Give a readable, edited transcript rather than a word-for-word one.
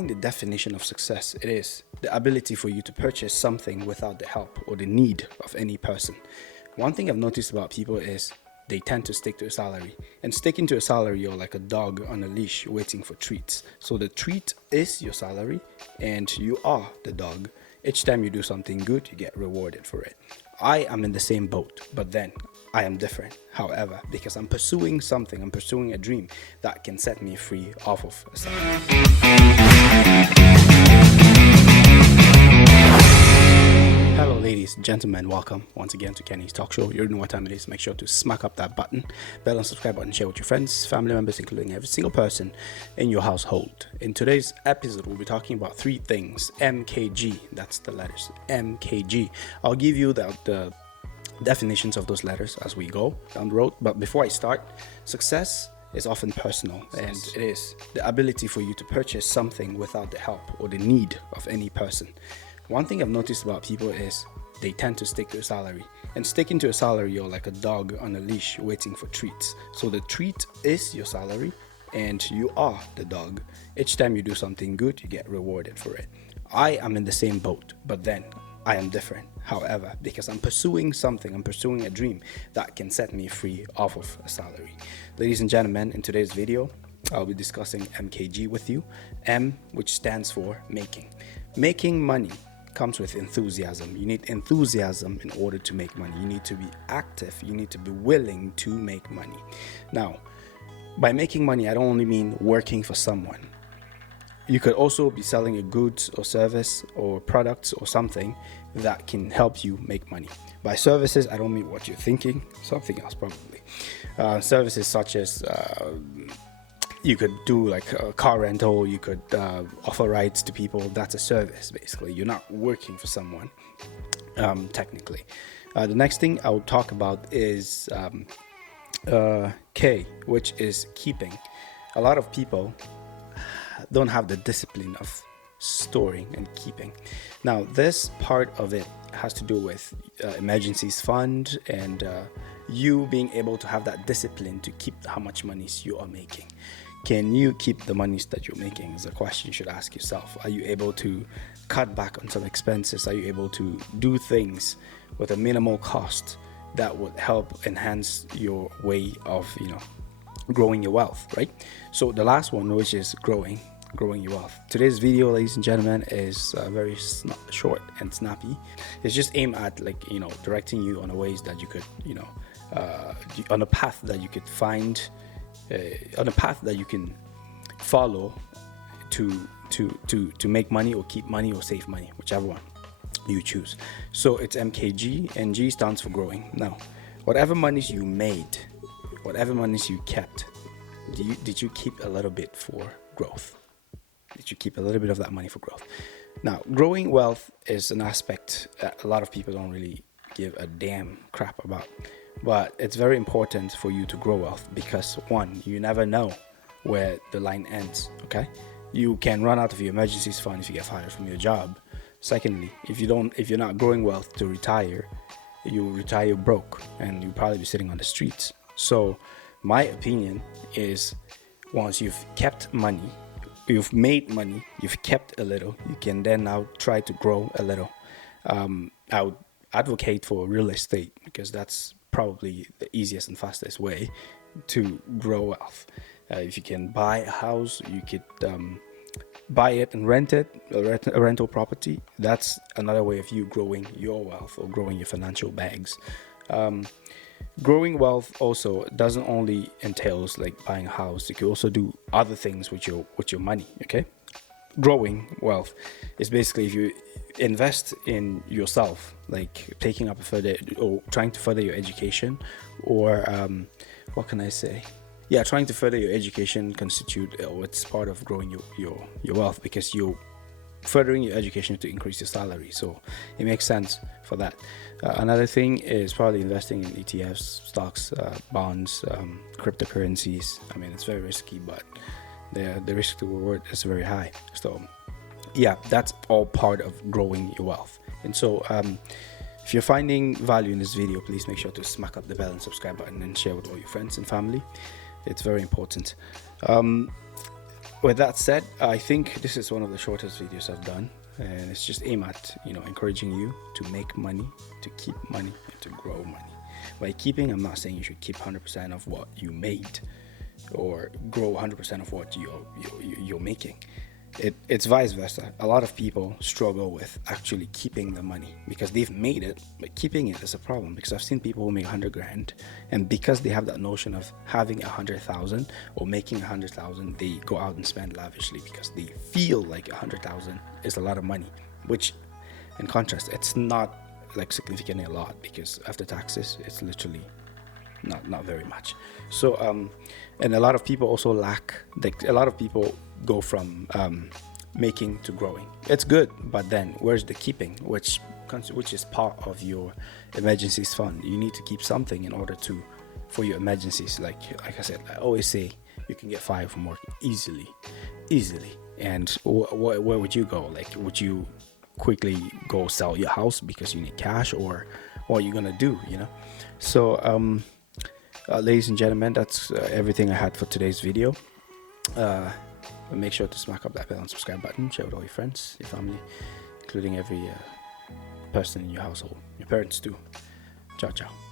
The definition of success, it is the ability for you to purchase something without the help or the need of any person. One thing I've noticed about people is they tend to stick to a salary, and sticking to a salary, you're like a dog on a leash waiting for treats. So the treat is your salary and you are the dog. Each time you do something good, you get rewarded for it. I am in the same boat, but then I am different. However, because I'm pursuing something, I'm pursuing a dream that can set me free off of a salary. Hello, ladies and gentlemen. Welcome once again to Kenne's Talk Show. You know what time it is. Make sure to smack up that button, bell and subscribe button, share with your friends, family members, including every single person in your household. In today's episode, we'll be talking about three things. MKG, that's the letters. MKG. I'll give you the definitions of those letters as we go down the road. But before I start, success is often personal, and it is the ability for you to purchase something without the help or the need of any person. One thing I've noticed about people is they tend to stick to a salary, and sticking to a salary, you're like a dog on a leash waiting for treats. So the treat is your salary and you are the dog. Each time you do something good, you get rewarded for it. I am in the same boat, but then I am different. However, because I'm pursuing something, I'm pursuing a dream that can set me free off of a salary. Ladies and gentlemen, in today's video, I'll be discussing MKG with you. M, which stands for making. Making money comes with enthusiasm. You need enthusiasm in order to make money. You need to be active. You need to be willing to make money. Now, by making money, I don't only mean working for someone. You could also be selling a goods or service or products or something that can help you make money. By services, I don't mean what you're thinking, something else probably. Services such as you could do like a car rental, you could offer rides to people. That's a service, basically. You're not working for someone, technically. The next thing I'll talk about is K, which is keeping. A lot of people don't have the discipline of storing and keeping. Now, this part of it has to do with emergencies fund and you being able to have that discipline to keep how much monies you are making. Can you keep the monies that you're making is a question you should ask yourself. Are you able to cut back on some expenses? Are you able to do things with a minimal cost that would help enhance your way of, growing your wealth, right? So the last one, which is growing your wealth. Today's video, ladies and gentlemen, is very short and snappy. It's just aimed at directing you on the ways that you could, on a path that you could find, on a path that you can follow to make money or keep money or save money, whichever one you choose. So it's MKG, and G stands for growing. Now, whatever monies you made, whatever monies you kept, did you keep a little bit for growth? Did you keep a little bit of that money for growth? Now, growing wealth is an aspect that a lot of people don't really give a damn crap about. But it's very important for you to grow wealth because, one, you never know where the line ends, okay? You can run out of your emergencies fund if you get fired from your job. Secondly, if you're not growing wealth to retire, you retire broke and you'll probably be sitting on the streets. So my opinion is, once you've kept money, you've made money, you've kept a little, you can then now try to grow a little. I would advocate for real estate because that's probably the easiest and fastest way to grow wealth. If you can buy a house, you could buy it and rent it, a rental property. That's another way of you growing your wealth or growing your financial bags. Growing wealth also doesn't only entails like buying a house. You can also do other things with your money, okay? Growing wealth is basically if you invest in yourself, like taking up a further or trying to further your education, or what can I say? Yeah, trying to further your education constitute or it's part of growing your wealth because you're furthering your education to increase your salary. So it makes sense for that. Another thing is probably investing in ETFs, stocks, bonds, cryptocurrencies. I mean, it's very risky, but the risk to reward is very high. So yeah, that's all part of growing your wealth. And so if you're finding value in this video, please make sure to smack up the bell and subscribe button and share with all your friends and family. It's very important. with that said, I think this is one of the shortest videos I've done, and it's just aimed at, encouraging you to make money, to keep money, and to grow money. By keeping, I'm not saying you should keep 100% of what you made or grow 100% of what you're making. It's vice versa. A lot of people struggle with actually keeping the money because they've made it, but keeping it is a problem. Because I've seen people who make 100 grand, and because they have that notion of having 100,000 or making 100,000, they go out and spend lavishly because they feel like 100,000 is a lot of money. Which, in contrast, it's not like significantly a lot, because after taxes, it's literally not very much. So and a lot of people also lack, like, a lot of people go from making to growing. It's good, but then where's the keeping, which is part of your emergencies fund? You need to keep something in order to, for your emergencies. Like I said, I always say you can get fired from work easily. And where would you go? Like, would you quickly go sell your house because you need cash, or what are you gonna do? So ladies and gentlemen, that's everything I had for today's video. Make sure to smack up that bell and subscribe button. Share with all your friends, your family, including every person in your household. Your parents too. Ciao, ciao.